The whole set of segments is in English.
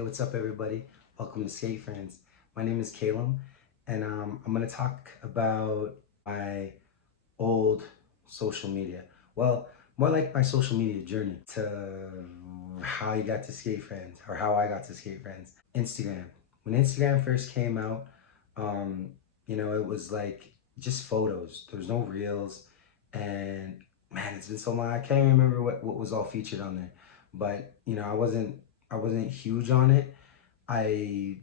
Hey, what's up, everybody? Welcome to Skate Friends. My name is Caleb, and I'm going to talk about my old social media. Well, more like my social media journey to how you got to Skate Friends, or how I got to Skate Friends. Instagram. When Instagram first came out, um, it was like just photos. There was no reels, and man, it's been so long. I can't even remember what was all featured on there. But I wasn't huge on it. I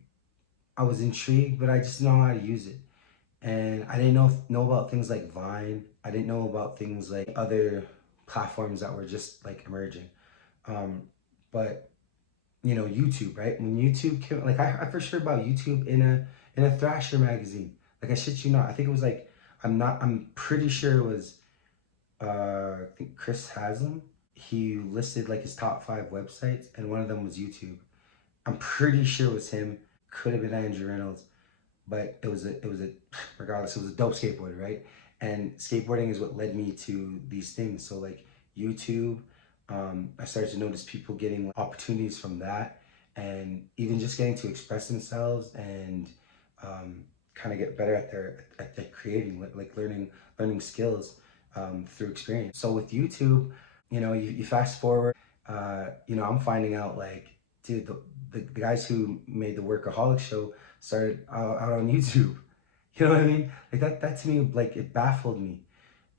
I was intrigued, but I just didn't know how to use it. And I didn't know about things like Vine. I didn't know about things like other platforms that were just like emerging. Um, but YouTube, right? When YouTube came, like I first heard about YouTube in a Thrasher magazine. Like I shit you not. I think it was like I'm pretty sure it was I think Chris Haslam. He listed like his top 5 websites, and one of them was YouTube. I'm pretty sure it was him. Could have been Andrew Reynolds, but it was a regardless, it was a dope skateboarder, right? And skateboarding is what led me to these things. So like YouTube, I started to notice people getting opportunities from that, and even just getting to express themselves and kind of get better at their creating, like learning skills through experience. So with YouTube, you fast forward, I'm finding out like, dude, the guys who made the Workaholic show started out on YouTube. You know what I mean? Like that to me, like it baffled me.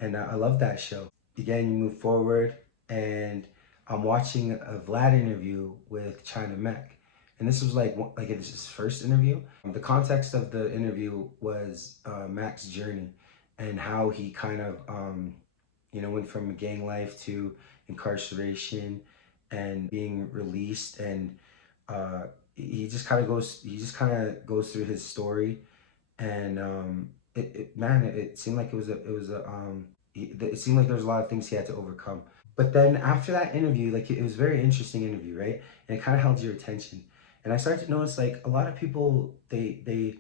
And I love that show. Again, you move forward, and I'm watching a Vlad interview with China Mech. And this was like it's his first interview. The context of the interview was Mac's journey and how he kind of, went from gang life to incarceration and being released, and he just kind of goes through his story, and it seemed like it seemed like there was a lot of things he had to overcome. But then after that interview, like it was a very interesting interview, right? And it kind of held your attention. And I started to notice like a lot of people they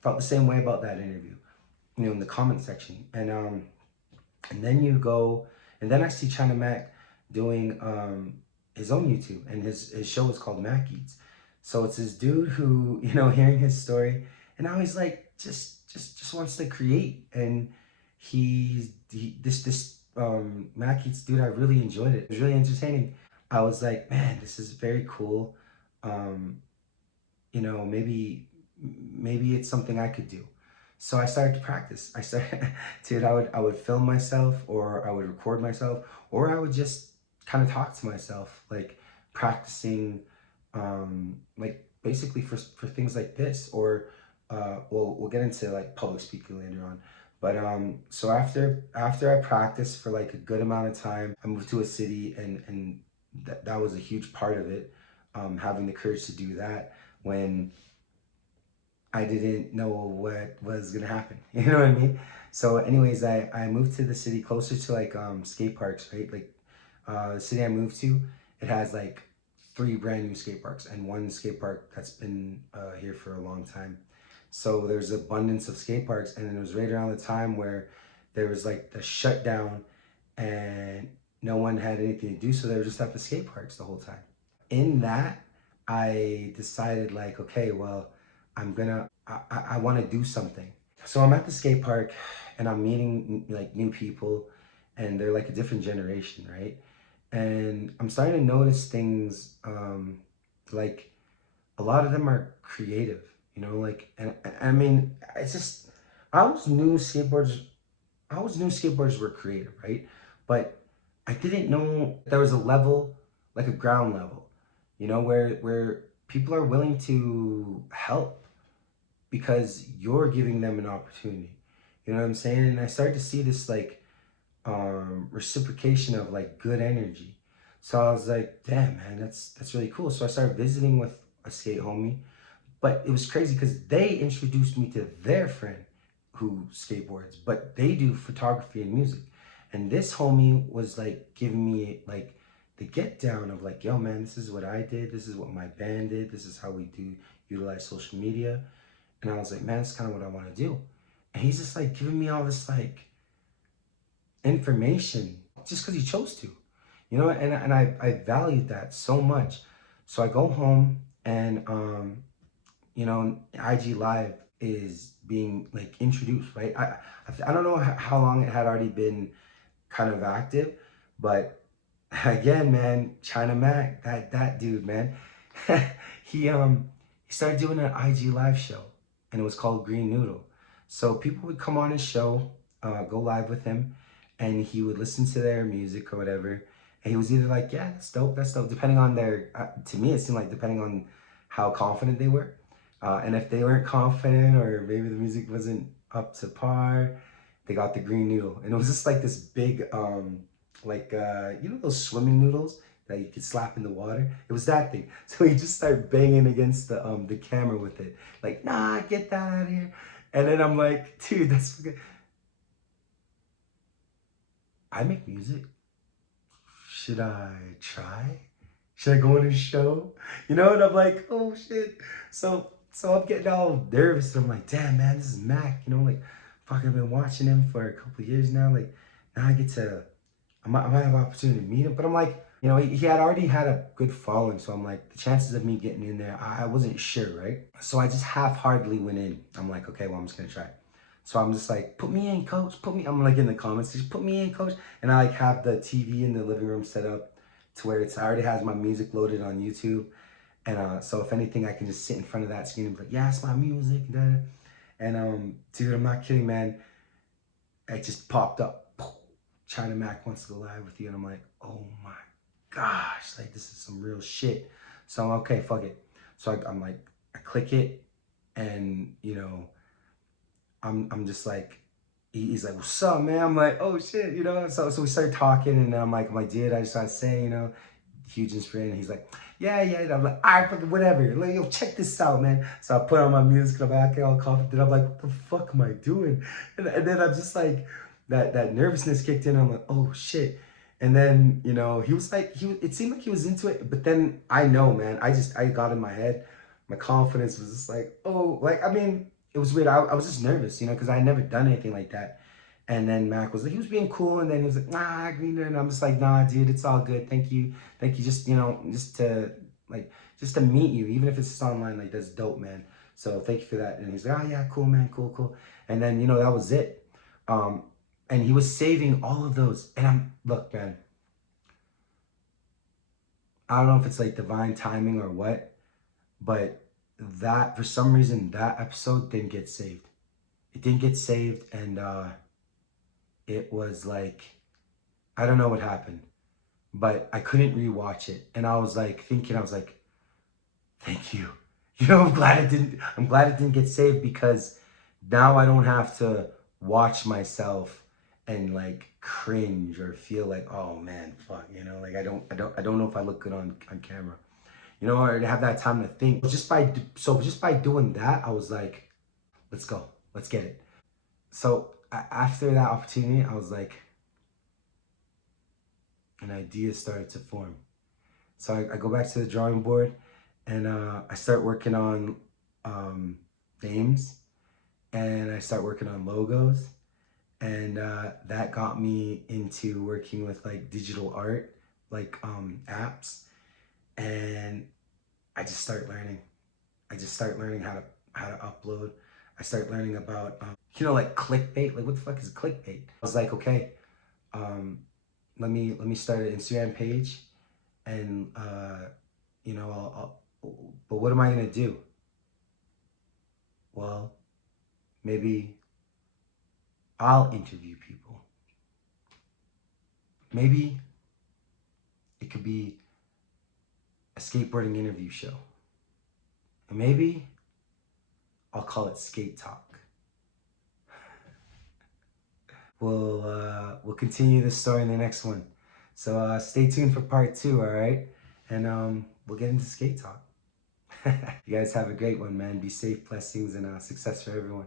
felt the same way about that interview, in the comment section. And then you go, and then I see China Mac doing his own YouTube, and his show is called Mac Eats. So it's this dude who, hearing his story, and now he's like just wants to create, and this Mac Eats dude, I really enjoyed it. It was really entertaining. I was like, man, this is very cool. Um, maybe it's something I could do. So I started to practice. Dude, I would film myself, or I would record myself, or I would just kind of talk to myself, like practicing, like basically for things like this, or we'll get into like public speaking later on. But so after I practiced for like a good amount of time, I moved to a city, and that was a huge part of it, having the courage to do that when I didn't know what was gonna happen. You know what I mean? So anyways, I moved to the city closer to like skate parks, right? Like the city I moved to, it has like 3 brand new skate parks and 1 skate park that's been here for a long time. So there's abundance of skate parks, and it was right around the time where there was like the shutdown, and no one had anything to do, so they were just at the skate parks the whole time. In that, I decided like, okay, well, I want to do something. So I'm at the skate park, and I'm meeting like new people, and they're like a different generation, right? And I'm starting to notice things, like a lot of them are creative, like, and I mean, it's just, I always knew skateboarders, I always knew skateboarders were creative, right? But I didn't know there was a level, like a ground level, where people are willing to help because you're giving them an opportunity. You know what I'm saying? And I started to see this like reciprocation of like good energy. So I was like, damn man, that's really cool. So I started visiting with a skate homie, but it was crazy because they introduced me to their friend who skateboards, but they do photography and music. And this homie was like giving me like the get down of like, yo man, this is what I did, this is what my band did, this is how we do utilize social media. And I was like, man, that's kind of what I want to do. And he's just like giving me all this like information just because he chose to, and I valued that so much. So I go home, And IG Live is being like introduced, right? I don't know how long it had already been kind of active, but again, man, China Mac, that dude, man, he started doing an IG Live show, and it was called Green Noodle. So people would come on his show, go live with him, and he would listen to their music or whatever. And he was either like, yeah, that's dope, depending on their. To me, it seemed like depending on how confident they were, and if they weren't confident or maybe the music wasn't up to par, they got the green noodle, and it was just like this big, those swimming noodles that you could slap in the water. It was that thing. So he just started banging against the camera with it, like, nah, get that out of here. And then I'm like, dude, that's okay. I make music. Should I try? Should I go on his show? And I'm like, oh shit. So I'm getting all nervous. I'm like, damn man, this is Mac. Like, fuck, I've been watching him for a couple of years now. Like, now I might have an opportunity to meet him. But I'm like, he had already had a good following. So I'm like, the chances of me getting in there, I wasn't sure, right? So I just half-heartedly went in. I'm like, okay, well, I'm just gonna try. So I'm just like, put me in, coach. I'm like in the comments, just put me in, coach. And I like have the TV in the living room set up to where I already has my music loaded on YouTube. And so if anything, I can just sit in front of that screen and be like, yeah, it's my music. And dude, I'm not kidding, man. It just popped up. China Mac wants to go live with you. And I'm like, oh my gosh, like this is some real shit. So I'm okay, fuck it. So I'm like, I click it, and I'm just like, he's like, what's up, man? I'm like, oh shit, So we started talking, and I'm like, dude, I just want to say, huge inspiration. He's like, yeah. And I'm like, all right, fucking whatever. Like, yo, check this out, man. So I put on my music, and I'm back all confident. I'm like, what the fuck am I doing? And then I'm just like, that nervousness kicked in. I'm like, oh shit. And then, he was like, it seemed like he was into it, but then I know, man, I got in my head. My confidence was just like, oh, like, I mean, it was weird. I was just nervous, because I had never done anything like that. And then Mac was like, he was being cool, and then he was like, nah, greener, and I'm just like, nah, dude, it's all good. Thank you, just just to meet you, even if it's just online, like that's dope, man. So thank you for that. And he's like, oh yeah, cool, man, cool. And then that was it. And he was saving all of those, and look, man, I don't know if it's like divine timing or what, but that for some reason that episode didn't get saved. It didn't get saved, and it was like, I don't know what happened, but I couldn't rewatch it. And I was like thinking, I was like, thank you. I'm glad it didn't get saved, because now I don't have to watch myself and like cringe or feel like, oh man, fuck, like I don't know if I look good on camera. Or to have that time to think. Just by doing that, I was like, let's go, let's get it. So after that opportunity, I was like, an idea started to form. So I go back to the drawing board, and I start working on names, and I start working on logos, and that got me into working with like digital art, like apps, and I just start learning. How to upload. I start learning about like clickbait. Like, what the fuck is clickbait? I was like, okay, let me start an Instagram page, and but what am I gonna do? Well, maybe I'll interview people. Maybe it could be a skateboarding interview show. And maybe I'll call it Skate Talk. We'll continue this story in the next one. So stay tuned for part 2, all right? And we'll get into Skate Talk. You guys have a great one, man. Be safe, blessings, and success for everyone.